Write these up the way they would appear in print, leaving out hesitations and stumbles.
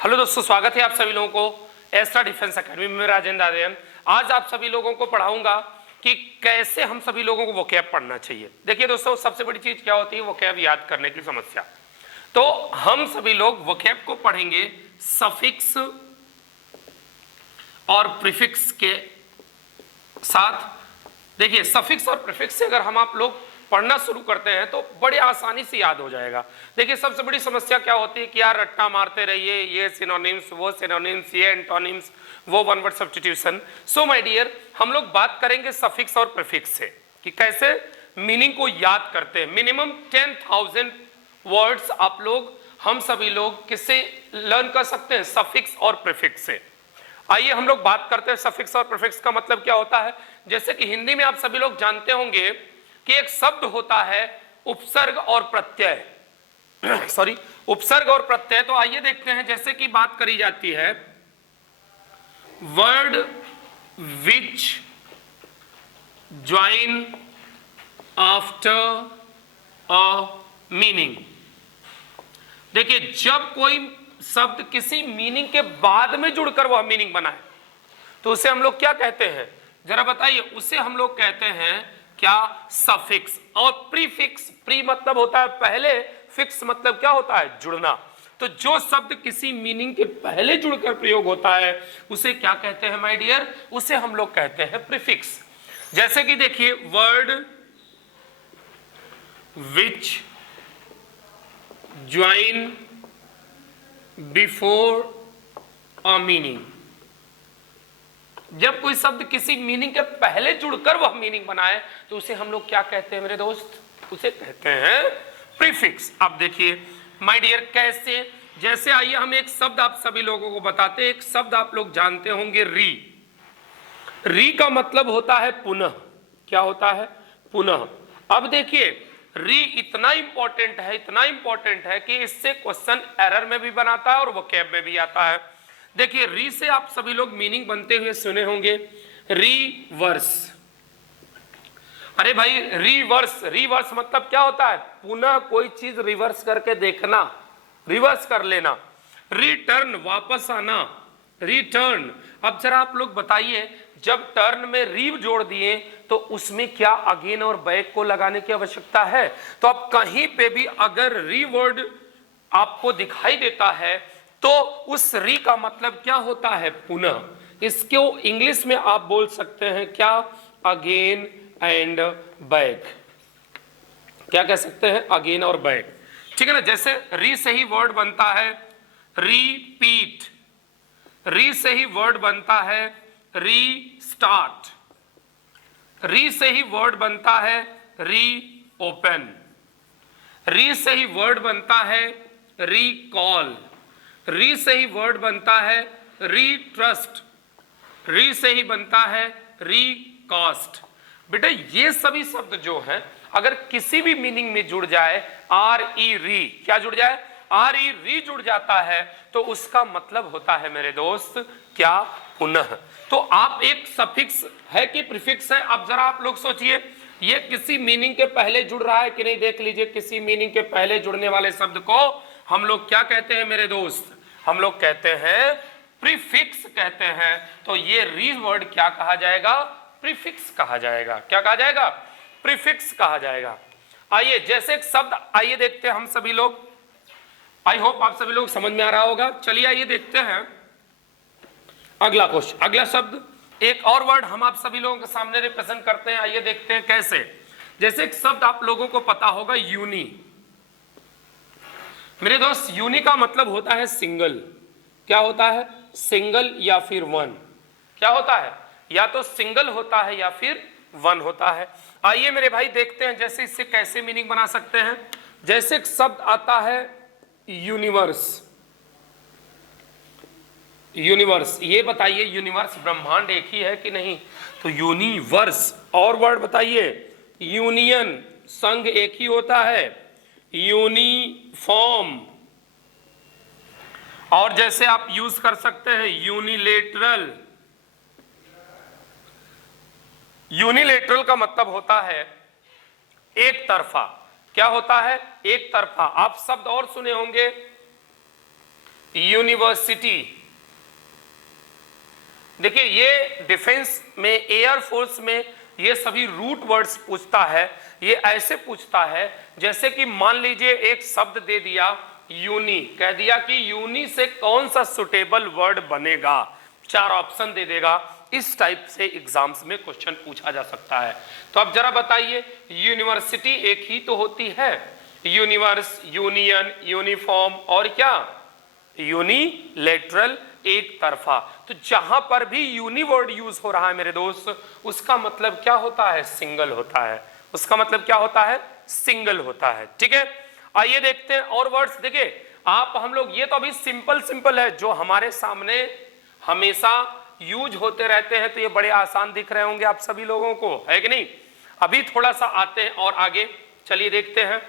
Hello दोस्तों, स्वागत है आप सभी लोगों को एस्ट्रा डिफेंस एकेडमी में। राजेंद्र आर्यन आज आप सभी लोगों को पढ़ाऊंगा कि कैसे हम सभी लोगों को वोकैब पढ़ना चाहिए। देखिए दोस्तों, सबसे बड़ी चीज क्या होती है वोकैब याद करने की समस्या। तो हम सभी लोग वोकैब को पढ़ेंगे सफिक्स और प्रीफिक्स के साथ। देखिए सफिक्स और प्रीफिक्स से अगर हम आप लोग पढ़ना शुरू करते हैं तो बड़े आसानी से याद हो जाएगा। देखिए सबसे बड़ी समस्या क्या होती है कि यार रट्टा मारते रहिए, ये सिनोनिम्स, वो सिनोनिम्स, ये एंटोनिम्स, वो one word substitution. So my dear, हम लोग बात करेंगे सफिक्स और प्रीफिक्स से कि कैसे मीनिंग को याद करते हैं। मिनिमम 10,000 वर्ड्स आप लोग, हम सभी लोग किससे लर्न कर सकते हैं? सफिक्स और प्रीफिक्स से। आइए हम लोग बात करते हैं सफिक्स और प्रीफिक्स का मतलब क्या होता है। जैसे कि हिंदी में आप सभी लोग जानते होंगे कि एक शब्द होता है उपसर्ग और प्रत्यय सॉरी उपसर्ग और प्रत्यय। तो आइए देखते हैं, जैसे कि बात करी जाती है word which join after a meaning. देखिए जब कोई शब्द किसी मीनिंग के बाद में जुड़कर वह मीनिंग बनाए तो उसे हम लोग क्या कहते हैं, जरा बताइए। उसे हम लोग कहते हैं क्या? सफिक्स। और प्रीफिक्स, प्री मतलब होता है पहले, फिक्स मतलब क्या होता है? जुड़ना। तो जो शब्द किसी मीनिंग के पहले जुड़कर प्रयोग होता है उसे क्या कहते हैं माय डियर? उसे हम लोग कहते हैं प्रीफिक्स। जैसे कि देखिए word which join before a meaning. जब कोई शब्द किसी मीनिंग के पहले जुड़कर वह मीनिंग बनाए तो उसे हम लोग क्या कहते हैं मेरे दोस्त? उसे कहते हैं प्रीफिक्स। अब देखिए माय डियर कैसे, जैसे आइए हम एक शब्द आप सभी लोगों को बताते हैं। एक शब्द आप लोग जानते होंगे री। री का मतलब होता है पुनः। क्या होता है? पुनः। अब देखिए री इतना इंपॉर्टेंट है, इतना इंपॉर्टेंट है कि इससे क्वेश्चन एरर में भी बनाता है और वोकैब में भी आता है। देखिए री से आप सभी लोग मीनिंग बनते हुए सुने होंगे, रिवर्स। अरे भाई रिवर्स, रिवर्स मतलब क्या होता है? पुनः कोई चीज रिवर्स करके देखना, रिवर्स कर लेना। रिटर्न, वापस आना, रिटर्न। अब जरा आप लोग बताइए, जब टर्न में री जोड़ दिए तो उसमें क्या अगेन और बैक को लगाने की आवश्यकता है? तो अब कहीं पे भी अगर री वर्ड आपको दिखाई देता है तो उस री का मतलब क्या होता है? पुनः। इसको इंग्लिश में आप बोल सकते हैं क्या? Again and back. क्या कह सकते हैं? अगेन और बैक। ठीक है ना। जैसे री से ही वर्ड बनता है रिपीट, री से ही वर्ड बनता है रीस्टार्ट, री से ही वर्ड बनता है री ओपन, री से ही वर्ड बनता है रिकॉल, री से ही वर्ड बनता है री ट्रस्ट, री से ही बनता है रिकास्ट। बेटा ये सभी शब्द जो हैं अगर किसी भी मीनिंग में जुड़ जाए, आर ई री, क्या जुड़ जाए? आर ई री जुड़ जाता है तो उसका मतलब होता है मेरे दोस्त क्या? पुनः। तो आप एक सफिक्स है कि प्रीफिक्स है? अब जरा आप लोग सोचिए, ये किसी मीनिंग के पहले जुड़ रहा है कि नहीं? देख लीजिए, किसी मीनिंग के पहले जुड़ने वाले शब्द को हम लोग क्या कहते हैं मेरे दोस्त? हम लोग कहते हैं प्रीफिक्स कहते हैं। तो ये री वर्ड क्या कहा जाएगा? प्रीफिक्स कहा जाएगा। क्या कहा जाएगा? प्रीफिक्स कहा जाएगा। आइए जैसे एक शब्द, आइए देखते हैं हम सभी लोग। आई होप आप सभी लोग समझ में आ रहा होगा। चलिए आइए देखते हैं अगला क्वेश्चन, अगला शब्द। एक और वर्ड हम आप सभी लोगों के सामने रिप्रेजेंट करते हैं। आइए देखते हैं कैसे। जैसे एक शब्द आप लोगों को पता होगा यूनी। मेरे दोस्त यूनी का मतलब होता है सिंगल। क्या होता है? सिंगल या फिर वन। क्या होता है? या तो सिंगल होता है या फिर वन होता है। आइए मेरे भाई देखते हैं जैसे इससे कैसे मीनिंग बना सकते हैं। जैसे एक शब्द आता है यूनिवर्स। यूनिवर्स, ये बताइए यूनिवर्स ब्रह्मांड एक ही है कि नहीं? तो यूनिवर्स। और वर्ड बताइए। यूनियन, संघ एक ही होता है। यूनिफॉर्म। और जैसे आप यूज कर सकते हैं यूनिलेटरल। यूनिलेटरल का मतलब होता है एक तरफा। क्या होता है? एक तरफा। आप शब्द और सुने होंगे यूनिवर्सिटी। देखिए ये डिफेंस में, एयर फोर्स में ये सभी रूट वर्ड्स पूछता है। ये ऐसे पूछता है जैसे कि मान लीजिए एक शब्द दे दिया यूनि, कह दिया कि यूनि से कौन सा सुटेबल वर्ड बनेगा, 4 ऑप्शन दे देगा। इस टाइप से एग्जाम्स में क्वेश्चन पूछा जा सकता है। तो अब जरा बताइए, यूनिवर्सिटी एक ही तो होती है, यूनिवर्स, यूनियन, यूनिफॉर्म और क्या, यूनिलेटरल, एक तरफा। तो जहां पर भी यूनि वर्ड यूज हो रहा है मेरे दोस्त, उसका मतलब क्या होता है, सिंगल होता है। उसका मतलब क्या होता है, सिंगल होता है। ठीक है, आइए देखते हैं और वर्ड्स। देखिए आप, हम लोग, ये तो अभी सिंपल है जो हमारे सामने हमेशा यूज होते रहते हैं, तो ये बड़े आसान दिख रहे होंगे आप सभी लोगों को, है कि नहीं। अभी थोड़ा सा आते हैं और आगे, चलिए देखते हैं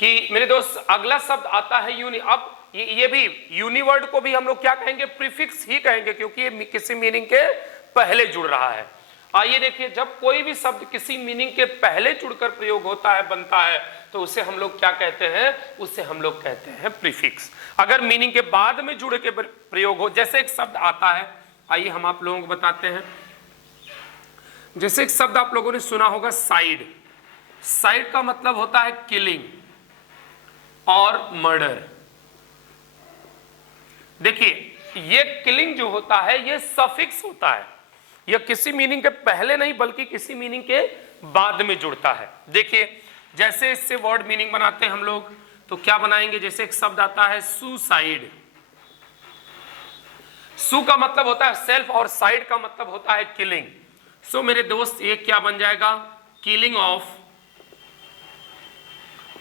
कि मेरे दोस्त अगला शब्द आता है यूनि। अब ये भी यूनि वर्ड को भी हम लोग क्या कहेंगे, प्रीफिक्स ही कहेंगे, क्योंकि ये किसी मीनिंग के पहले जुड़ रहा है। आइए देखिए, जब कोई भी शब्द किसी मीनिंग के पहले जुड़कर प्रयोग होता है, बनता है, तो उसे हम लोग क्या कहते हैं, उसे हम लोग कहते हैं प्रीफिक्स। अगर मीनिंग के बाद में जुड़ के प्रयोग हो, जैसे एक शब्द आता है, आइए हम आप लोगों को बताते हैं। जैसे एक शब्द आप लोगों ने सुना होगा साइड। साइड का मतलब होता है किलिंग और मर्डर। देखिए ये किलिंग जो होता है ये सफिक्स होता है, यह किसी मीनिंग के पहले नहीं बल्कि किसी मीनिंग के बाद में जुड़ता है। देखिए जैसे इससे वर्ड मीनिंग बनाते हैं हम लोग, तो क्या बनाएंगे, जैसे एक शब्द आता है सुसाइड। सु का मतलब होता है सेल्फ और साइड का मतलब होता है किलिंग। सो मेरे दोस्त ये क्या बन जाएगा, killing of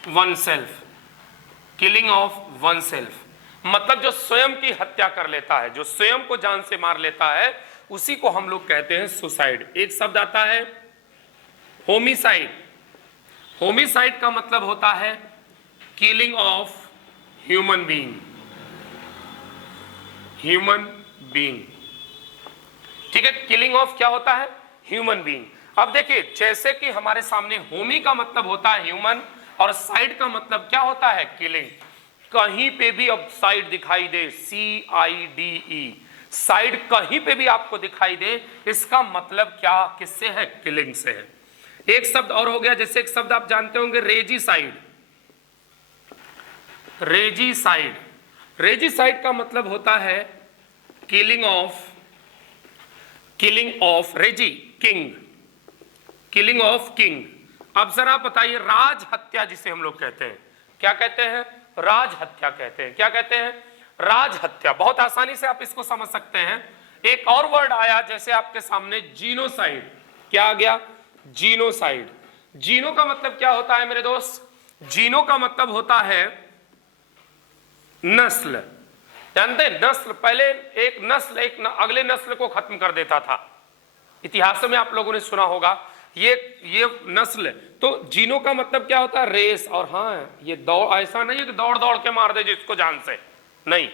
one self. Killing of one self मतलब जो स्वयं की हत्या कर लेता है, जो स्वयं को जान से मार लेता है, उसी को हम लोग कहते हैं सुसाइड। एक शब्द आता है होमिसाइड। होमिसाइड का मतलब होता है killing of human being. Human being, ठीक है, किलिंग ऑफ क्या होता है, ह्यूमन बीइंग। अब देखिए जैसे कि हमारे सामने होमी का मतलब होता है ह्यूमन और साइड का मतलब क्या होता है, किलिंग। कहीं पे भी अब साइड दिखाई दे, CIDE, साइड कहीं पे भी आपको दिखाई दे, इसका मतलब क्या, किससे है, किलिंग से है। एक शब्द और हो गया, जैसे एक शब्द आप जानते होंगे रेजिसाइड। रेजिसाइड, रेजिसाइड का मतलब होता है किलिंग ऑफ रेजी, किंग, किलिंग ऑफ किंग। अब जरा बताइए, राज हत्या जिसे हम लोग कहते हैं, क्या कहते हैं, राज हत्या कहते हैं। क्या कहते हैं, राज हत्या। बहुत आसानी से आप इसको समझ सकते हैं। एक और वर्ड आया जैसे आपके सामने जीनोसाइड। क्या आ गया, जीनोसाइड। जीनो का मतलब क्या होता है मेरे दोस्त, जीनो का मतलब होता है नस्ल। जानते हैं नस्ल, पहले एक नस्ल अगले नस्ल को खत्म कर देता था। इतिहास में आप लोगों ने सुना होगा ये नस्ल। तो जीनो का मतलब क्या होता है, रेस। और हाँ, ये दौड़, ऐसा नहीं है कि दौड़ दौड़ के मार दे जिसको जान से, नहीं,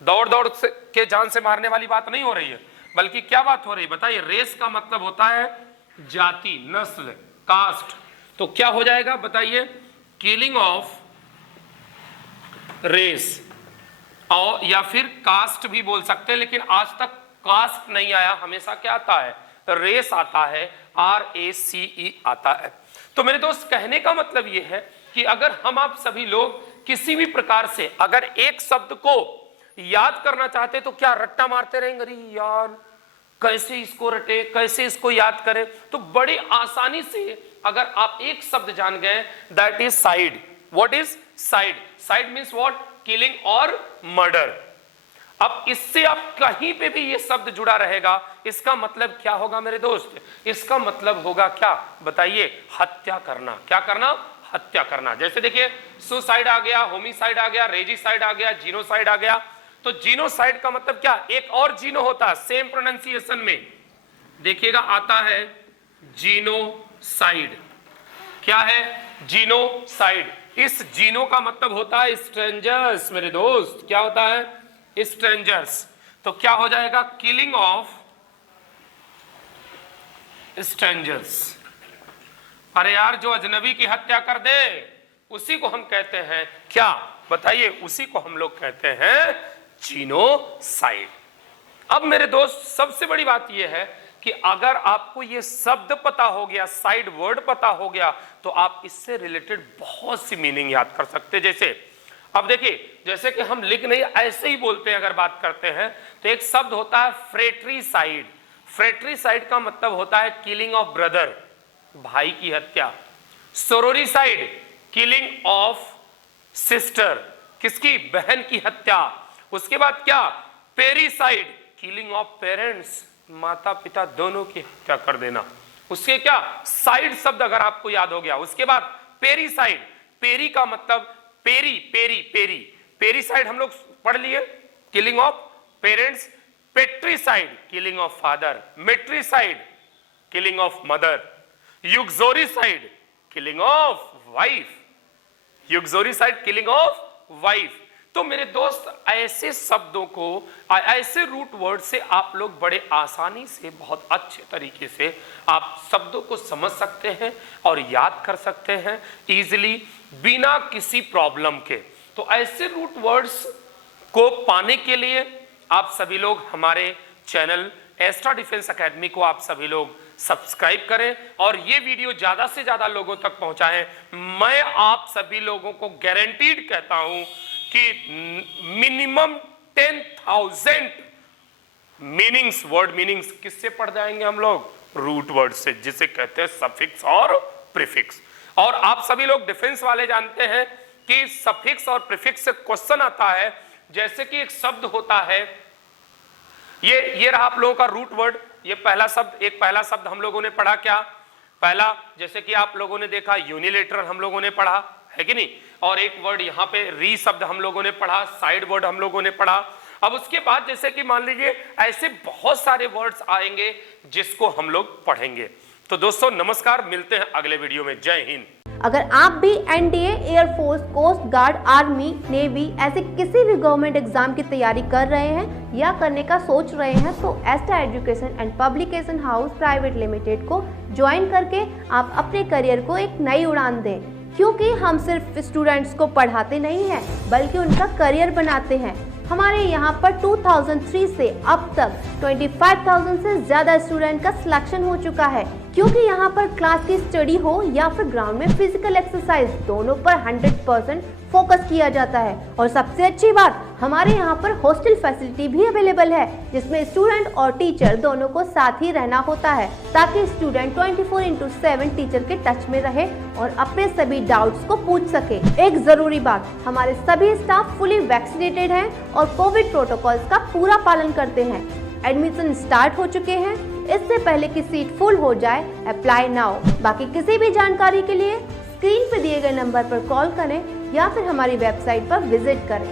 दौड़ दौड़ के जान से मारने वाली बात नहीं हो रही है, बल्कि क्या बात हो रही है बताइए, रेस का मतलब होता है जाति, नस्ल, कास्ट। तो क्या हो जाएगा बताइए, किलिंग ऑफ रेस, और या फिर कास्ट भी बोल सकते हैं, लेकिन आज तक कास्ट नहीं आया, हमेशा क्या आता है, रेस आता है, RACE आता है। तो मेरे दोस्त कहने का मतलब यह है कि अगर हम आप सभी लोग किसी भी प्रकार से अगर एक शब्द को याद करना चाहते तो क्या रट्टा मारते रहेंगे, अरे यार कैसे इसको रटे, कैसे इसको याद करें, तो बड़ी आसानी से अगर आप एक शब्द जान गए, that is side. What is side, side means what, killing और मर्डर। अब इससे आप कहीं पे भी ये शब्द जुड़ा रहेगा, इसका मतलब क्या होगा मेरे दोस्त, इसका मतलब होगा क्या बताइए, हत्या करना। क्या करना, हत्या करना। जैसे देखिए सुसाइड आ गया, होमिसाइड आ गया, रेजिसाइड आ गया, जीनोसाइड आ गया। तो जीनोसाइड का मतलब क्या, एक और जीनो होता है सेम प्रोनाउंसिएशन में, देखिएगा आता है जीनोसाइड। क्या है, जीनोसाइड। इस जीनो का मतलब होता है स्ट्रेंजर्स मेरे दोस्त। क्या होता है, स्ट्रेंजर्स। तो क्या हो जाएगा, किलिंग ऑफ स्ट्रेंजर्स। अरे यार जो अजनबी की हत्या कर दे उसी को हम कहते हैं क्या, बताइए, उसी को हम लोग कहते हैं जीनोसाइड। अब मेरे दोस्त सबसे बड़ी बात यह है कि अगर आपको ये शब्द पता हो गया, साइड वर्ड पता हो गया, तो आप इससे रिलेटेड बहुत सी मीनिंग याद कर सकते हैं। जैसे अब देखिए, जैसे कि हम लिख नहीं ऐसे ही बोलते हैं, अगर बात करते हैं तो एक शब्द होता है फ्रेट्रीसाइड। फ्रेट्रीसाइड का मतलब होता है किलिंग ऑफ ब्रदर, भाई की हत्या। सोरोरिसाइड, किलिंग ऑफ सिस्टर, किसकी, बहन की हत्या। उसके बाद क्या, पेरिसाइड, किलिंग ऑफ पेरेंट्स, माता पिता दोनों की हत्या कर देना। उसके क्या, साइड शब्द अगर आपको याद हो गया। उसके बाद पेरिसाइड, पेरी का मतलब पेरी, पेरी, पेरी, पेरिसाइड हम लोग पढ़ लिए, killing of parents. Patricide, killing of father. Matricide, killing of mother. Uxoricide, killing of wife. Uxoricide, killing of wife. तो मेरे दोस्त, ऐसे शब्दों को, ऐसे रूट वर्ड से आप लोग बड़े आसानी से, बहुत अच्छे तरीके से आप शब्दों को समझ सकते हैं और याद कर सकते हैं इजीली, बिना किसी प्रॉब्लम के। तो ऐसे रूट वर्ड्स को पाने के लिए आप सभी लोग हमारे चैनल एस्ट्रा डिफेंस एकेडमी को आप सभी लोग सब्सक्राइब करें और ये वीडियो ज्यादा से ज्यादा लोगों तक पहुंचाएं। मैं आप सभी लोगों को गारंटीड कहता हूं कि मिनिमम 10,000 मीनिंग्स, वर्ड मीनिंग्स किससे पढ़ जाएंगे हम लोग, रूट वर्ड से, जिसे कहते हैं सफिक्स और प्रीफिक्स। और आप सभी लोग डिफेंस वाले जानते हैं कि सफिक्स और प्रीफिक्स से क्वेश्चन आता है। जैसे कि एक शब्द होता है, ये रहा आप लोगों का रूट वर्ड, ये पहला शब्द, एक पहला शब्द हम लोगों ने पढ़ा क्या, पहला, जैसे कि आप लोगों ने देखा यूनिलेटरल हम लोगों ने पढ़ा है कि नहीं, और एक वर्ड यहाँ पे री शब्द हम लोगों ने पढ़ा, साइड वर्ड हम लोगों ने पढ़ा। अब उसके बाद जैसे कि मान लीजिए ऐसे बहुत सारे वर्ड्स आएंगे जिसको हम लोग पढ़ेंगे। तो दोस्तों नमस्कार, मिलते हैं अगले वीडियो में। जय हिंद। अगर आप भी NDA, air force, coast guard, army, navy ऐसे किसी भी गवर्नमेंट एग्जाम की तैयारी कर रहे हैं या करने का सोच रहे हैं तो Esta education and publication house private limited को ज्वाइन करके आप अपने करियर को एक नई उड़ान दें, क्योंकि हम सिर्फ स्टूडेंट्स को पढ़ाते नहीं हैं बल्कि उनका करियर बनाते हैं। हमारे यहाँ पर 2003 से अब तक 25,000 से ज्यादा स्टूडेंट का सिलेक्शन हो चुका है, क्योंकि यहाँ पर क्लास की स्टडी हो या फिर ग्राउंड में फिजिकल एक्सरसाइज, दोनों पर 100% फोकस किया जाता है। और सबसे अच्छी बात, हमारे यहाँ पर हॉस्टल फैसिलिटी भी अवेलेबल है, जिसमें स्टूडेंट और टीचर दोनों को साथ ही रहना होता है, ताकि स्टूडेंट 24/7 टीचर के टच में रहे और अपने सभी डाउट्स को पूछ सके। एक जरूरी बात, हमारे सभी स्टाफ फुली वैक्सीनेटेड हैं और कोविड प्रोटोकॉल्स का पूरा पालन करते हैं। एडमिशन स्टार्ट हो चुके हैं, इससे पहले कि सीट फुल हो जाए अप्लाई नाउ। बाकी किसी भी जानकारी के लिए स्क्रीन पर दिए गए नंबर पर कॉल करें या फिर हमारी वेबसाइट पर विजिट करें।